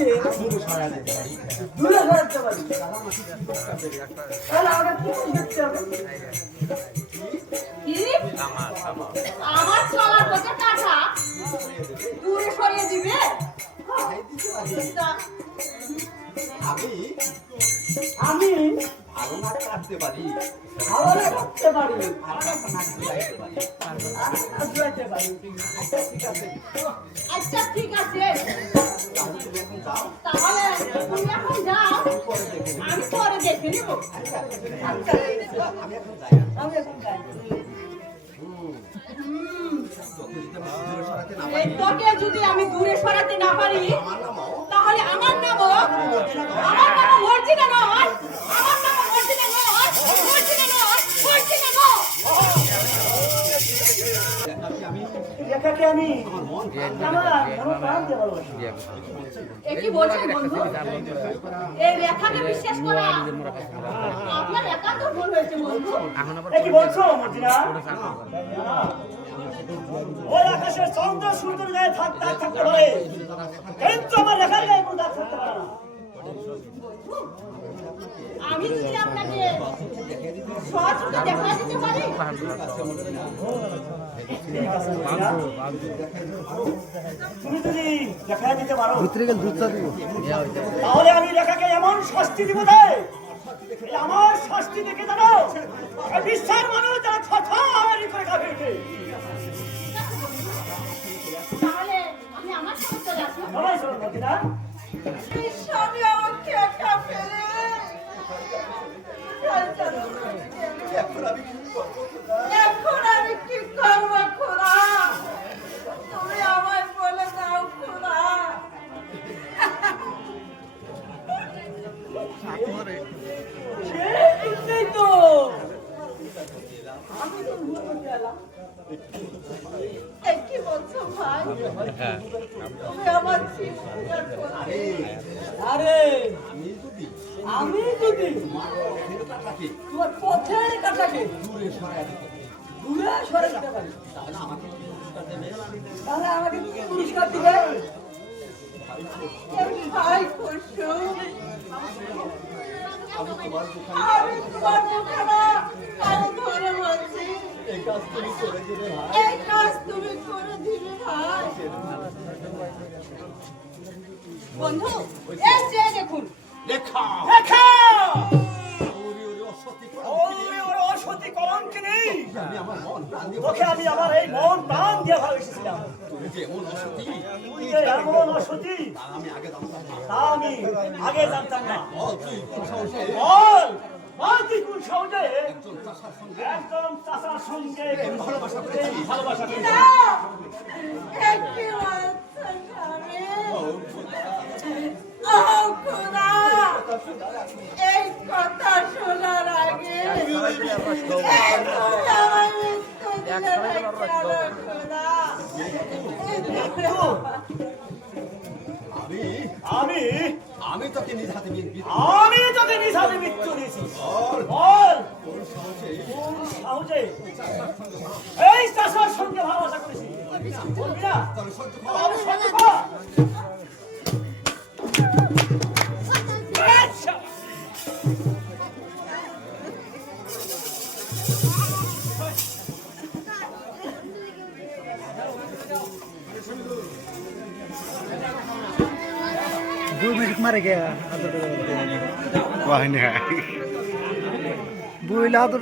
আছে দূরে সরাতে পারি তাহলে আমাকে কি দেখতে হবে কি আমার চলার পথে কাঁটা দূরে সরিয়ে দিবে আমি ভালো না কাটতে পারি ভালো না করতে পারি আচ্ছা ঠিক আছে তাহলে তুমি এখন যাও আমি পরে দেখে নেব আমি এখন যাই তোকে যদি আমি দূরে সরাতে না পারি তাহলে আমার নাম মর্জিনা নয় আমার নাম মর্জিনা নয় মর্জিনা নয় মর্জিনা নয় রেখাকে আমি আমার প্রাণ দিয়ে ভালোবাসি কি বলছেন বন্ধু এই রেখাকে বিশ্বাস করা আপনার একান্ত ভুল হয়েছে বন্ধু কি বলছো মর্জিনা ওই আকাশের চন্দ্র সূর্য গায়ে থাকতে পারে কিন্তু আমার রেখার গায়ে কোনো দাগ থাকতে পারে না আমি যদি আপনাকে সহজে দেখা দিতে পারি তুমি যদি দেখা দিতে পারো তাহলে আমি রেখাকে এমন শাস্তি দিব দেয় আমার শাস্তি দেখে জানো বিশ্বের মানুষ যারা ছছাড়ি করে কাঁপে ওঠে তাহলে আমি আমার সাথে চলে আসবো সবাই শোনো মর্জিনা স্বামী আমাকে একা ফেলে এখন আমি কি করবো খোলা তুমি আমায় বলে দাও খোলা তো আমি তো ভুলে গেলাম কি বলছো ভাই তুমি আমার আরে আমি যদি তোমার পথের কাটাকে দূরে সরে দিতে পারি তাহলে আমাকে পুরস্কার দিবে ভাই খুশু আমি তোমার মুখখানা কারো ধরে বলছি এই কাজ তুমি করে দিবে ভাই বন্ধু এই যে দেখুন লেখা দেখা ওরে ওরে অসতি কলঙ্কিনী আমি আমার মন প্রাণ দিয়ে তোকে আমি আমার এই মন প্রাণ দিয়ে ভালোবেসেছিলাম তুমি যে এমন অসতী তুই যে এমন অসতি আমি আগে জানতাম না তা আমি আগে জানতাম না তুই কোন সাহসে বল বল তুই কোন সহজে একজন চাষার সঙ্গে একদম চাচার সঙ্গে ভালোবাসা করেছি ভালোবাসা করেছিস। না একই বলছো স্বামী ও খোদা এই কথা শোনার আগে আমার মৃত্যু দিলে না কেন খোদা আমি আমি তোকে নিজ হাতে আমি তোকে নিজ মৃত্যু দিয়েছি বল কোন সাহসে এই চাচার সঙ্গে ভালোবাসা করেছিস বলবি না আমি সহ্য কর। আচ্ছা। दो मिनट मारे गया वाह नहीं बुला तो